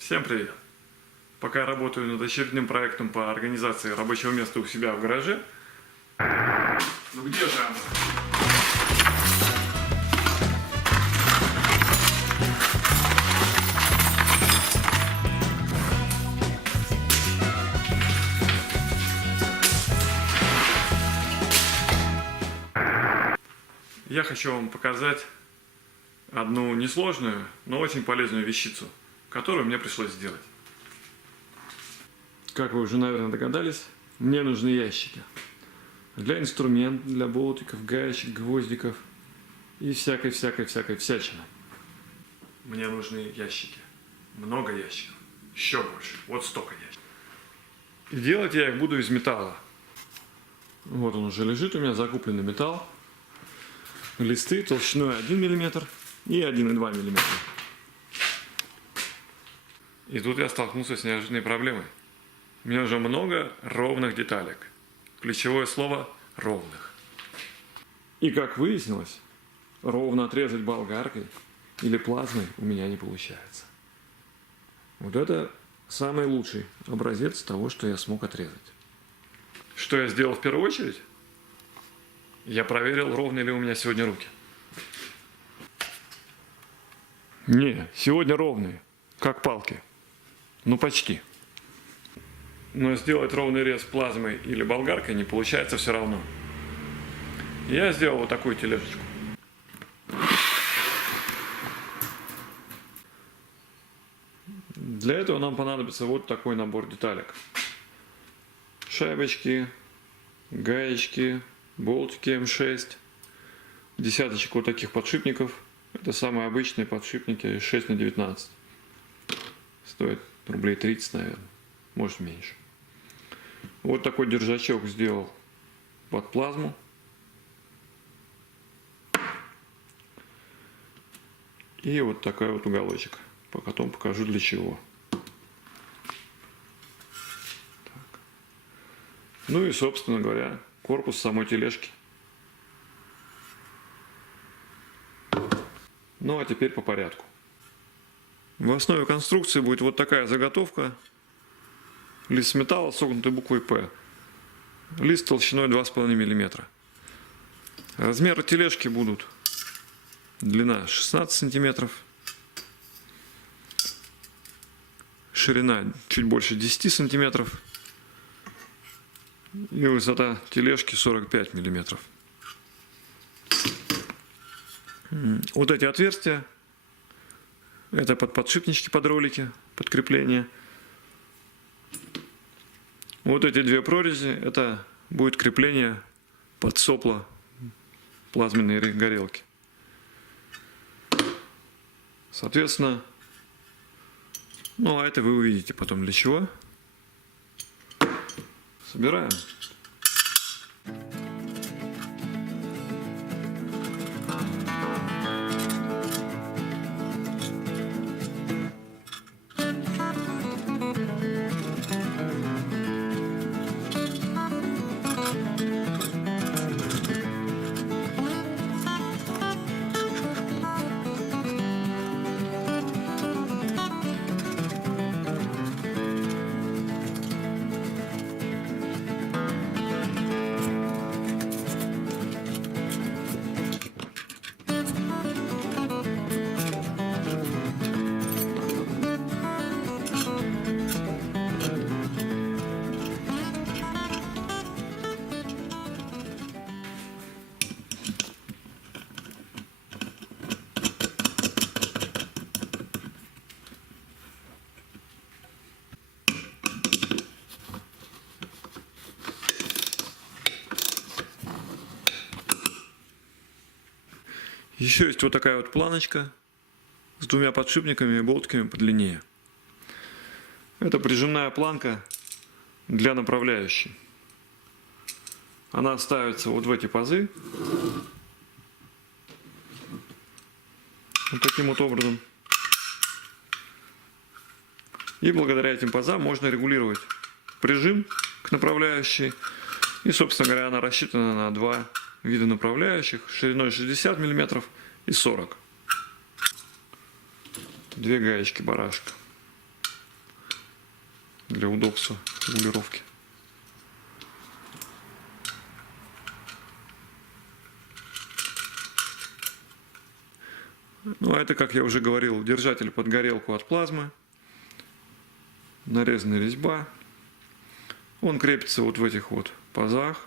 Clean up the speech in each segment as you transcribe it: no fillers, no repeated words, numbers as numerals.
Всем привет! Пока работаю над очередным проектом по организации рабочего места у себя в гараже. Ну где же оно? Я хочу вам показать одну несложную, но очень полезную вещицу, которую мне пришлось сделать. Как вы уже, наверное, догадались, мне нужны ящики. Для инструментов, для болтиков, гаечек, гвоздиков и всякой всячины. Мне нужны ящики. Много ящиков. Еще больше. Вот столько ящиков. И делать я их буду из металла. Вот он уже лежит у меня, закупленный металл. Листы толщиной 1 мм и 1,2 мм. И тут я столкнулся с неожиданной проблемой. Мне уже много ровных деталек. Ключевое слово – ровных. И как выяснилось, ровно отрезать болгаркой или плазмой у меня не получается. Вот это самый лучший образец того, что я смог отрезать. Что я сделал в первую очередь? Я проверил, ровны ли у меня сегодня руки. Не, сегодня ровные, как палки. Ну почти. Но сделать ровный рез плазмой или болгаркой не получается все равно. Я сделал вот такую тележечку. Для этого нам понадобится вот такой набор деталек. Шайбочки, гаечки, болтики М6, десяточек вот таких подшипников. Это самые обычные подшипники 6 на 19. Стоит рублей 30, наверное, может меньше. Вот такой держачок сделал под плазму. И вот такой вот уголочек. Потом покажу для чего. Так. Ну и, собственно говоря, корпус самой тележки. Ну а теперь по порядку. В основе конструкции будет вот такая заготовка. Лист металла, согнутой буквой П. Лист толщиной 2,5 мм. Размеры тележки будут: длина 16 см, ширина чуть больше 10 см и высота тележки 45 мм. Вот эти отверстия — это под подшипнички, под ролики, под крепление. Вот эти две прорези — это будет крепление под сопла плазменной горелки. Соответственно, ну а это вы увидите потом для чего. Собираем. Еще есть вот такая вот планочка с двумя подшипниками и болтиками подлиннее. Это прижимная планка для направляющей. Она ставится вот в эти пазы. Вот таким вот образом. И благодаря этим пазам можно регулировать прижим к направляющей. И, собственно говоря, она рассчитана на два вида направляющих шириной 60 мм и 40. Две гаечки барашка. для удобства регулировки. Ну, а это, как я уже говорил, держатель под горелку от плазмы. Нарезанная резьба. Он крепится вот в этих вот пазах.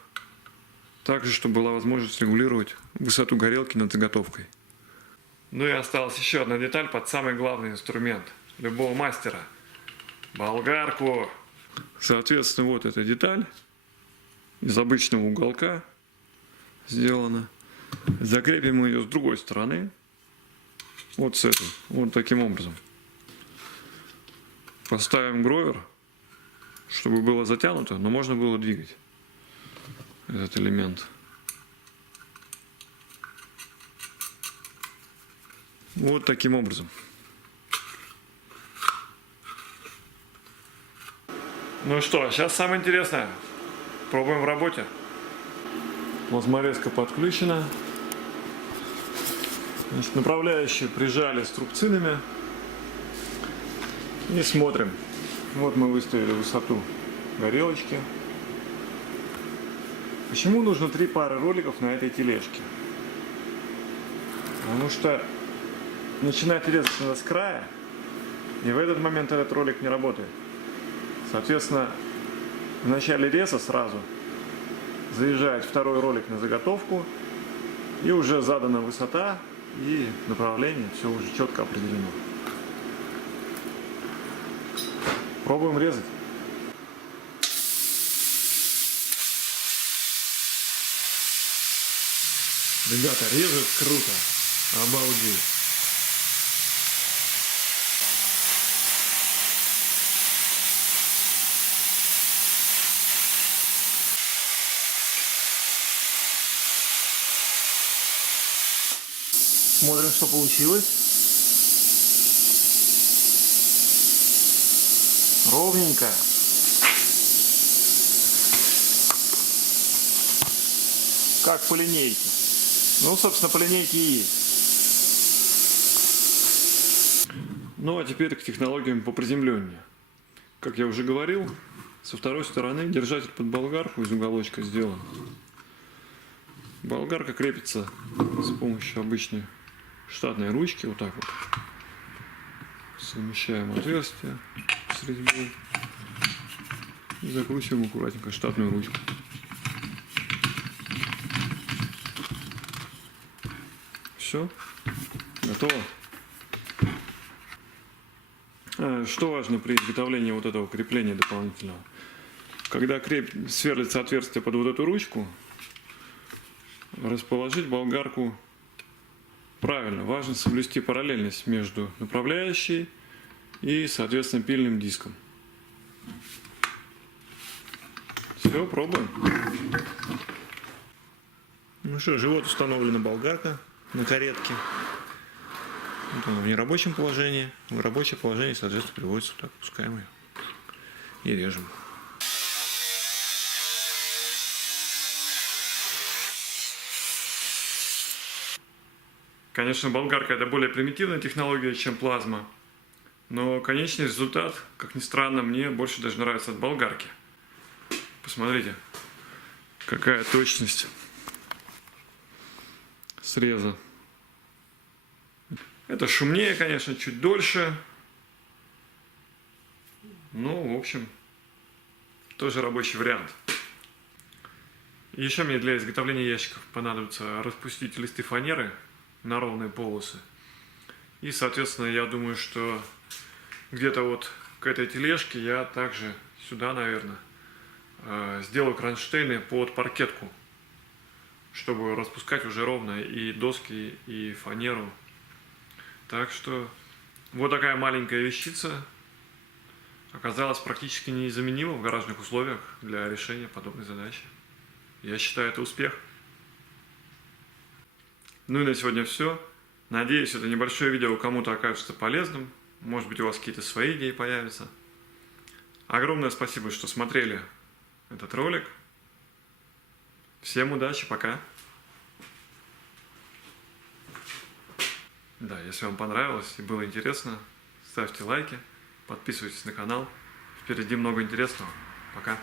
Также, чтобы была возможность регулировать высоту горелки над заготовкой. Ну и осталась еще одна деталь под самый главный инструмент любого мастера. Болгарку. Соответственно, вот эта деталь из обычного уголка сделана. Закрепим ее с другой стороны. Вот с этой. Вот таким образом. Поставим гровер, чтобы было затянуто, но можно было двигать этот элемент. Вот таким образом. Ну что, сейчас самое интересное. Пробуем в работе. Плазморезка подключена. Значит, направляющие прижали струбцинами. И смотрим. Вот мы выставили высоту горелочки. Почему нужно 3 пары роликов на этой тележке? Потому что начинает резать надо с края, и в этот момент этот ролик не работает. Соответственно, в начале реза сразу заезжает второй ролик на заготовку, и уже задана высота и направление, все уже четко определено. Пробуем резать. Ребята, режет круто. Обалдеть. Смотрим, что получилось. Ровненько. Как по линейке. Ну, собственно, по линейке и есть. Ну, а теперь к технологиям по приземлению. Как я уже говорил, со второй стороны держатель под болгарку из уголочка сделан. Болгарка крепится с помощью обычной штатной ручки. Вот так вот. Совмещаем отверстие с резьбой. И закручиваем аккуратненько штатную ручку. Все, готово. Что важно при изготовлении вот этого крепления дополнительного? Когда сверлится отверстие под вот эту ручку, расположить болгарку правильно. Важно соблюсти параллельность между направляющей и, соответственно, пильным диском. Все, пробуем. Ну что, живот установлена болгарка на каретке. Вот он в нерабочем положении. В рабочее положение, соответственно, приводится вот так. Пускаем ее и режем. Конечно, болгарка — это более примитивная технология, чем плазма. Но конечный результат, как ни странно, мне больше даже нравится от болгарки. Посмотрите, какая точность среза. Это шумнее, конечно, чуть дольше. Ну, в общем, тоже рабочий вариант. Еще мне для изготовления ящиков понадобится распустить листы фанеры на ровные полосы. И, соответственно, я думаю, что где-то вот к этой тележке я также сюда, наверное, сделаю кронштейны под паркетку, чтобы распускать уже ровно и доски, и фанеру. Так что вот такая маленькая вещица оказалась практически незаменима в гаражных условиях для решения подобной задачи. Я считаю, это успех. Ну и на сегодня все. Надеюсь, это небольшое видео кому-то окажется полезным. Может быть, у вас какие-то свои идеи появятся. Огромное спасибо, что смотрели этот ролик. Всем удачи, пока. Да, если вам понравилось и было интересно, ставьте лайки, подписывайтесь на канал. Впереди много интересного. Пока.